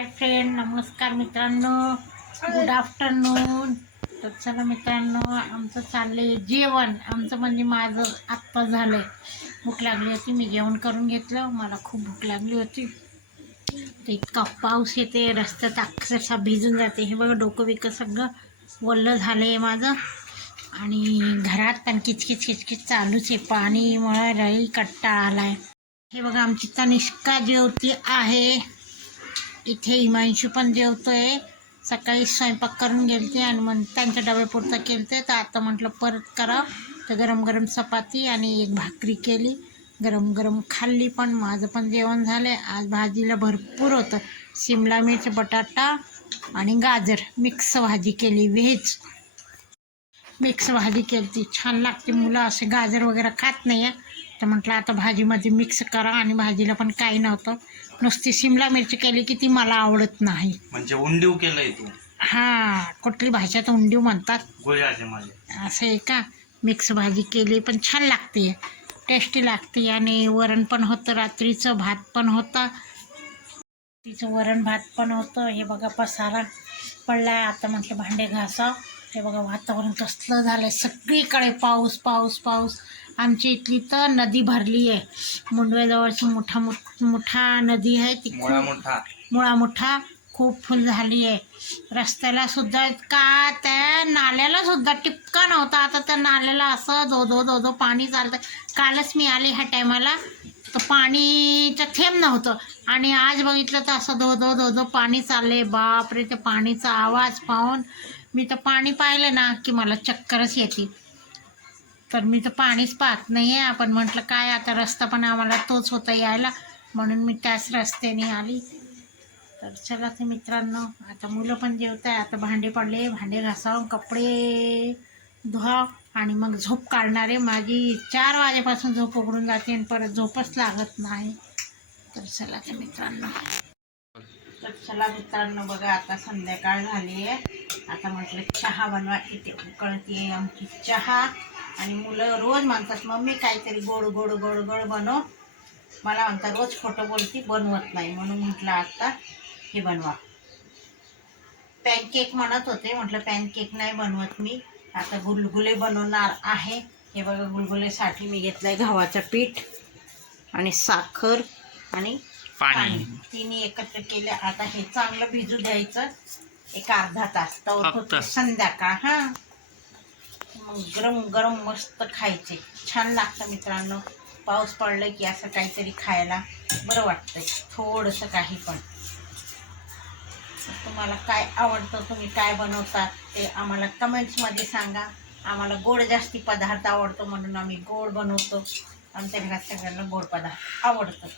Hi friend नमस्कार मित्रांनो. Good afternoon तर चला मित्रांनो आमचं चाललंय जेवण. आमचं म्हणजे माझं आत्ता आहे भूक लागली होती मी जेवण करून घेतलं. मला खूप भूक लागली होती. तर इतका पाऊस येते रस्त्यात अक्षरशः भिजून जाते. हे बघा डोकं बिकं सगळं वल्लं झालं आहे माझं. आणि घरात पण किचकिच किचकिच चालूच आहे. पाणी मळ रळी कट्टा आलाय. हे बघा आमची तनिष्का जेवती आहे. इथे हिमांशू पण जेवतोय. सकाळी स्वयंपाक करून गेलते आणि मग त्यांच्या डब्यापुरता केलते. तर आता म्हटलं परत करा. तर गरम गरम चपाती आणि एक भाकरी केली. गरम गरम खाल्ली पण. माझं पण जेवण झालं आज भाजीला भरपूर होतं. शिमला मिर्च बटाटा आणि गाजर. मिक्स भाजी केली. व्हेज. मिक्स भाजी केली ती छान लागते मुलं. असे गाजर वगैरे खात नाही आहे तर म्हटलं आता भाजीमध्ये मिक्स करा. आणि भाजीला पण काही नव्हतं. नुसती शिमला मिरची केली की ती मला आवडत नाही. म्हणजे उंडीव केलंय तू. हां कुठली भाषेत उंडीव म्हणतात? असं आहे का? मिक्स भाजी केली पण छान लागते. टेस्टी लागते आणि वरण पण होतं रात्रीचं भात पण होता. तिचं वरण भात पण होतं. हे बघा पसारा पडला आता म्हटलं भांडे घासा हे बघा वातावरण कसलं झालं आहे सगळीकडे पाऊस पाऊस पाऊस. आमची इथली तर नदी भरली आहे. मुंडव्याजवळची मोठा मोठ मोठा नदी आहे ती खूप मुळा मोठा मुळा मोठा खूप फुल झाली आहे. रस्त्याला सुद्धा का त्या नाल्याला सुद्धा टिपका नव्हता. आता त्या नाल्याला असं धो धो धो धो पाणी चालतं कालच मी आले ह्या टायमाला. तर पाणीचं थेंब नव्हतं. आणि आज बघितलं तर असं धो धो धो धो पाणी चालले बापरे ते पाणीचा आवाज पाहून मी तर पाणी पाहिलं ना की मला चक्करच येते. तर मी तर पाणीच पाहत नाही आहे आपण म्हटलं काय आता रस्ता पण आम्हाला तोच होता यायला. म्हणून मी त्याच रस्त्याने आली. तर चला ते मित्रांनो आता मुलं पण जेवत आहे आता भांडे पडले. भांडे घासावून कपडे. धुवा आणि मग झोप काढणारे. माझी चार वाजेपासून झोप उघडून जाते आणि परत झोपच लागत नाही. तर चला तर मित्रांनो. तर चला मित्रांनो बघा आता संध्याकाळ झाली आहे. आता म्हटलं चहा बनवा. इथे उकळते आमची चहा. आणि मुलं रोज म्हणतात मम्मी काहीतरी गोड गोड गोड गोड बनव. मला म्हणतात रोज खोटं बोलती बनवत नाही. म्हणून म्हटलं आता हे बनवा. पॅनकेक म्हणत होते. म्हटलं पॅनकेक नाही बनवत मी. आता गुलगुले बनवणार आहे. हे बघा गुलगुलेसाठी मी घेतलंय गव्हाचं पीठ आणि साखर आणि पाणी. तिन्ही एकत्र केले. आता हे चांगलं भिजू द्यायचं. एक अर्धा तास. तर संध्याकाळ हा. मग गरम गरम मस्त खायचे. छान लागतं मित्रांनो. पाऊस पडलं की असं काहीतरी खायला बरं वाटतंय. थोडंसं काही पण. तुम्हाला काय आवडतं तुम्ही काय बनवतात ते आम्हाला कमेंट्समध्ये सांगा. आम्हाला गोड जास्ती पदार्थ आवडतो म्हणून आम्ही गोड बनवतो. आमच्या घरात सगळ्यांना गोड पदार्थ आवडतं